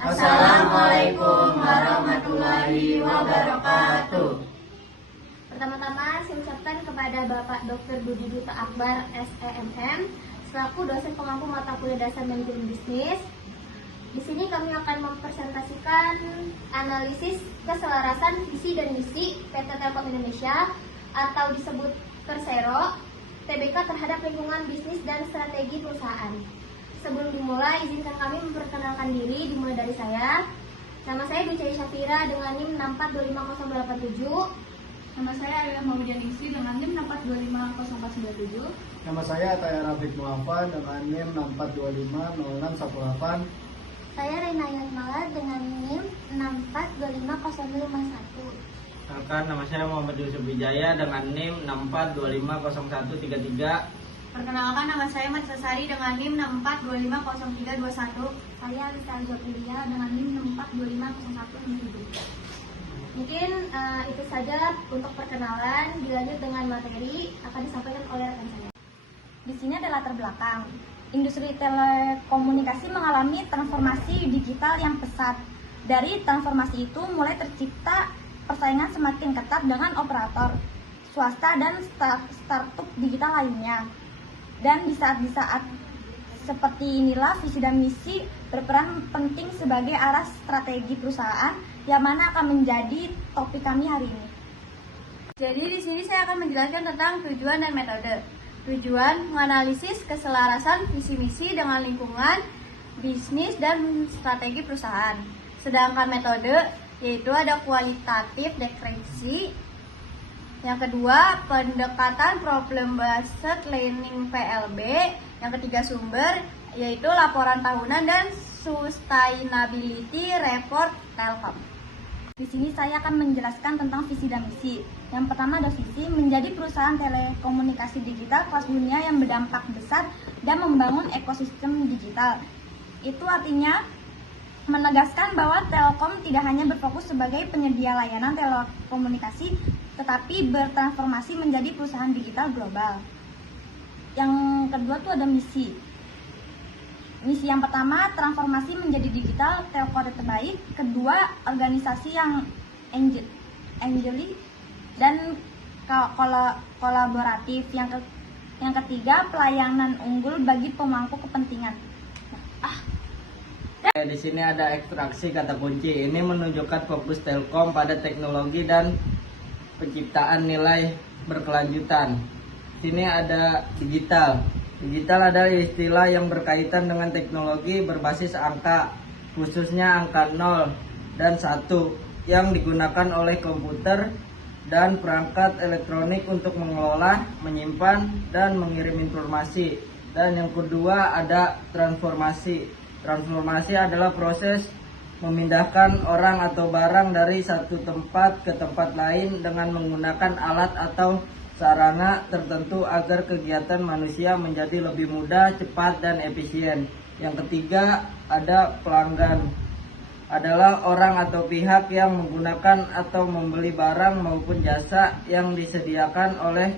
Assalamualaikum warahmatullahi wabarakatuh. Pertama-tama saya ucapkan kepada Bapak Dr. Budi Duta Akbar, SEMM, selaku dosen pemangku mata kuliah dasar manajemen bisnis. Di sini kami akan mempresentasikan analisis keselarasan visi dan misi PT Telkom Indonesia atau disebut Persero TBK terhadap lingkungan bisnis dan strategi perusahaan. Sebelum dimulai, izinkan kami memperkenalkan diri, dimulai dari saya. Nama saya Dwi Cahya Syafira dengan NIM 6425087. Nama saya Alia Maudianingsi dengan NIM 6425097. Nama saya Ataya Rafiq Muhammad dengan NIM 642500618. Saya Reina Yasmala dengan NIM 6425051. Perkenalkan, nama saya Muhammad Yusuf Wijaya dengan NIM 642500133. Perkenalkan, nama saya Mat Sasari dengan NIM 642500321. Saya Risa Zofilia dengan NIM 6425017. Mungkin itu saja untuk perkenalan. Dilanjut dengan materi akan disampaikan oleh rekan saya. Di sini ada latar belakang. Industri telekomunikasi mengalami transformasi digital yang pesat. Dari transformasi itu mulai tercipta persaingan semakin ketat dengan operator swasta dan startup digital lainnya. Dan di saat seperti inilah visi dan misi berperan penting sebagai arah strategi perusahaan yang mana akan menjadi topik kami hari ini. Jadi di sini saya akan menjelaskan tentang tujuan dan metode. Tujuan menganalisis keselarasan visi misi dengan lingkungan bisnis dan strategi perusahaan. Sedangkan metode yaitu ada kualitatif deskripsi. Yang kedua, pendekatan problem based learning PLB. Yang ketiga, sumber yaitu laporan tahunan dan sustainability report Telkom. Di sini saya akan menjelaskan tentang visi dan misi. Yang pertama ada visi, menjadi perusahaan telekomunikasi digital kelas dunia yang berdampak besar dan membangun ekosistem digital. Itu artinya menegaskan bahwa Telkom tidak hanya berfokus sebagai penyedia layanan telekomunikasi, tetapi bertransformasi menjadi perusahaan digital global. Yang kedua tuh ada misi. Misi yang pertama, transformasi menjadi digital telco terbaik. Kedua, organisasi yang angeli dan kolaboratif. Yang ketiga, pelayanan unggul bagi pemangku kepentingan. Di sini ada ekstraksi kata kunci. Ini menunjukkan fokus Telkom pada teknologi dan penciptaan nilai berkelanjutan. Sini ada digital. Digital adalah istilah yang berkaitan dengan teknologi berbasis angka, khususnya angka 0 dan 1 yang digunakan oleh komputer dan perangkat elektronik untuk mengelola, menyimpan, dan mengirim informasi. Dan yang kedua ada transformasi. Transformasi adalah proses memindahkan orang atau barang dari satu tempat ke tempat lain dengan menggunakan alat atau sarana tertentu agar kegiatan manusia menjadi lebih mudah, cepat, dan efisien. Yang ketiga ada pelanggan. Adalah orang atau pihak yang menggunakan atau membeli barang maupun jasa yang disediakan oleh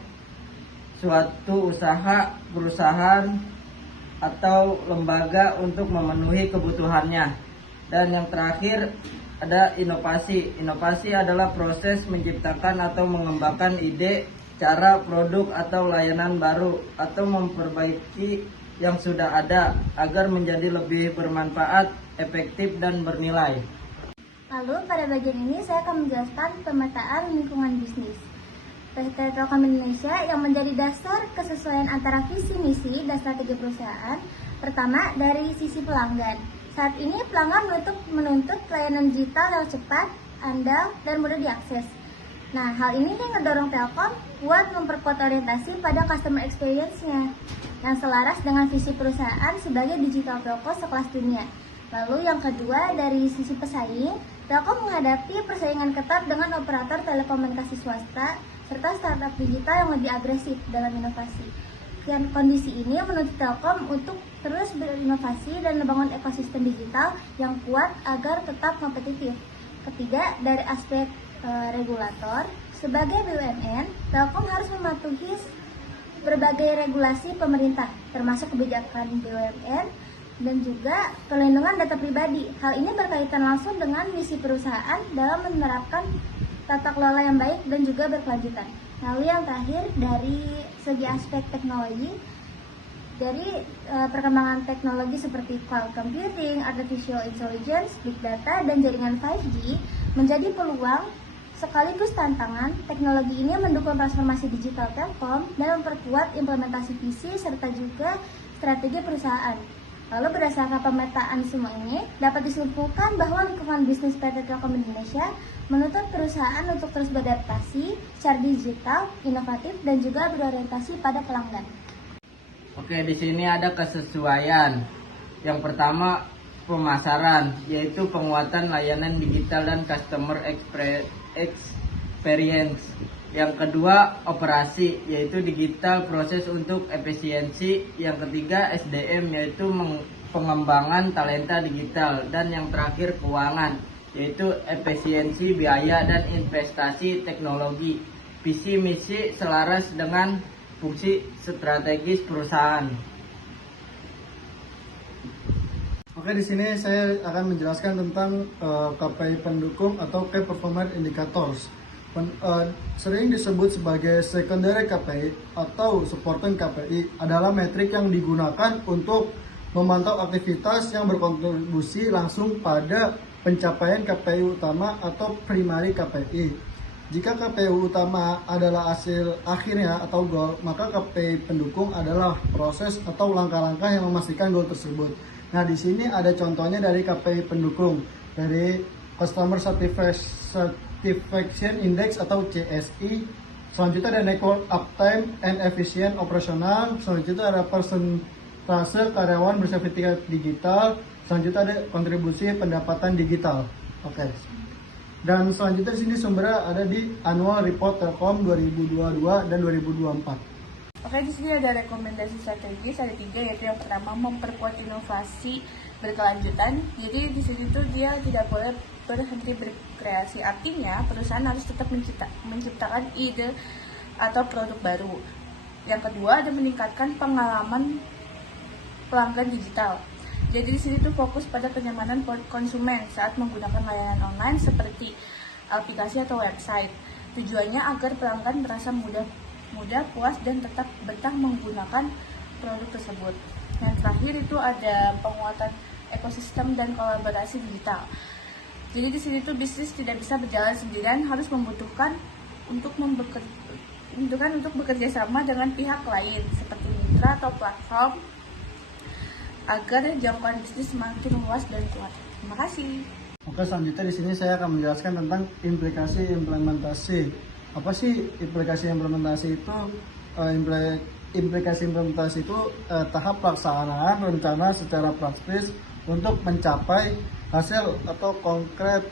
suatu usaha, perusahaan, atau lembaga untuk memenuhi kebutuhannya. Dan yang terakhir ada inovasi. Inovasi adalah proses menciptakan atau mengembangkan ide, cara, produk, atau layanan baru, atau memperbaiki yang sudah ada agar menjadi lebih bermanfaat, efektif, dan bernilai. Lalu pada bagian ini saya akan menjelaskan pemetaan lingkungan bisnis. PT Telkom Indonesia yang menjadi dasar kesesuaian antara visi misi dan strategi perusahaan. Pertama, dari sisi pelanggan. Saat ini pelanggan menuntut layanan digital yang cepat, andal, dan mudah diakses. Nah, hal ini yang ngedorong Telkom buat memperkuat orientasi pada customer experience-nya yang selaras dengan visi perusahaan sebagai digital telco sekelas dunia. Lalu yang kedua, dari sisi pesaing, Telkom menghadapi persaingan ketat dengan operator telekomunikasi swasta serta startup digital yang lebih agresif dalam inovasi. Dan kondisi ini menuntut Telkom untuk terus berinovasi dan membangun ekosistem digital yang kuat agar tetap kompetitif. Ketiga, dari aspek regulator, sebagai BUMN, Telkom harus mematuhi berbagai regulasi pemerintah, termasuk kebijakan BUMN dan juga perlindungan data pribadi. Hal ini berkaitan langsung dengan misi perusahaan dalam menerapkan tata kelola yang baik dan juga berkelanjutan. Lalu yang terakhir dari segi aspek teknologi, dari perkembangan teknologi seperti cloud computing, artificial intelligence, big data, dan jaringan 5G menjadi peluang sekaligus tantangan. Teknologi ini mendukung transformasi digital Telkom dan memperkuat implementasi visi serta juga strategi perusahaan. Lalu berdasarkan pemetaan semua ini, dapat disimpulkan bahwa lingkungan bisnis PT Telkom Indonesia menuntut perusahaan untuk terus beradaptasi secara digital, inovatif, dan juga berorientasi pada pelanggan. Oke, di sini ada kesesuaian. Yang pertama, pemasaran, yaitu penguatan layanan digital dan customer experience. Yang kedua, operasi, yaitu digital proses untuk efisiensi. Yang ketiga, SDM, yaitu pengembangan talenta digital. Dan yang terakhir, keuangan, yaitu efisiensi biaya dan investasi teknologi. Visi misi selaras dengan fungsi strategis perusahaan. Oke, di sini saya akan menjelaskan tentang KPI pendukung atau Key Performance Indicators. Sering disebut sebagai secondary KPI atau supporting KPI adalah metrik yang digunakan untuk memantau aktivitas yang berkontribusi langsung pada pencapaian KPI utama atau primary KPI. Jika KPI utama adalah hasil akhirnya atau goal, maka KPI pendukung adalah proses atau langkah-langkah yang memastikan goal tersebut. Nah, di sini ada contohnya dari KPI pendukung, dari Customer Satisfaction Index atau CSI. Selanjutnya ada Network Uptime and Efficient Operational. Selanjutnya ada persentase karyawan bersertifikat digital. Selanjutnya ada kontribusi pendapatan digital. Oke. Dan selanjutnya di sini sumbernya ada di Annual Report Telkom 2022 dan 2024. Oke, di sini ada rekomendasi strategis, ada 3, yaitu yang pertama memperkuat inovasi berkelanjutan. Jadi di sini tuh dia tidak boleh berhenti berkreasi, artinya perusahaan harus tetap menciptakan ide atau produk baru. Yang kedua ada meningkatkan pengalaman pelanggan digital. Jadi di sini tuh fokus pada kenyamanan konsumen saat menggunakan layanan online seperti aplikasi atau website. Tujuannya agar pelanggan merasa mudah, puas, dan tetap betah menggunakan produk tersebut. Yang terakhir itu ada penguatan ekosistem dan kolaborasi digital. Jadi di sini tuh bisnis tidak bisa berjalan sendirian, harus membutuhkan untuk bekerja sama dengan pihak lain seperti mitra atau platform agar jangkauan bisnis semakin luas dan kuat. Terima kasih. Oke, selanjutnya di sini saya akan menjelaskan tentang implikasi implementasi. Apa sih implikasi implementasi itu? Implikasi implementasi itu tahap pelaksanaan rencana secara praktis untuk mencapai hasil atau konkret.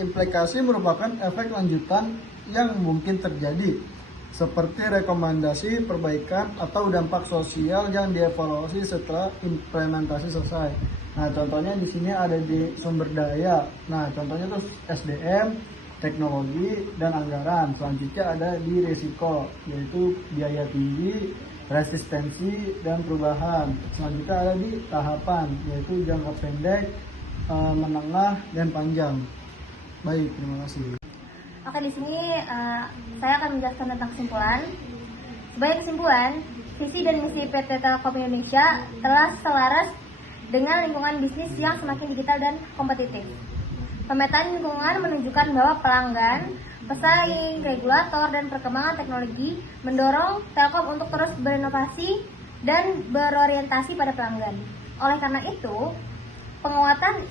Implikasi merupakan efek lanjutan yang mungkin terjadi, seperti rekomendasi perbaikan atau dampak sosial yang dievaluasi setelah implementasi selesai. Nah, contohnya di sini ada di sumber daya. Nah, contohnya itu SDM, teknologi, dan anggaran. Selanjutnya ada di risiko, yaitu biaya tinggi, resistensi, dan perubahan. Selanjutnya ada di tahapan, yaitu jangka pendek, menengah, dan panjang. Baik, terima kasih. Oke, di sini saya akan menjelaskan tentang kesimpulan. Sebagai kesimpulan, visi dan misi PT Telkom Indonesia telah selaras dengan lingkungan bisnis yang semakin digital dan kompetitif. Pemetaan lingkungan menunjukkan bahwa pelanggan, pesaing, regulator, dan perkembangan teknologi mendorong Telkom untuk terus berinovasi dan berorientasi pada pelanggan. Oleh karena itu, penguatan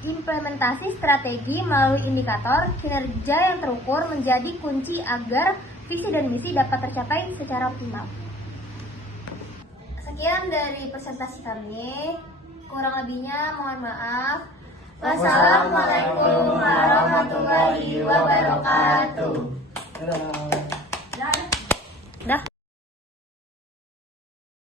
implementasi strategi melalui indikator kinerja yang terukur menjadi kunci agar visi dan misi dapat tercapai secara optimal. Sekian dari presentasi kami. Kurang lebihnya mohon maaf. Wassalamualaikum warahmatullahi wabarakatuh. Dadah.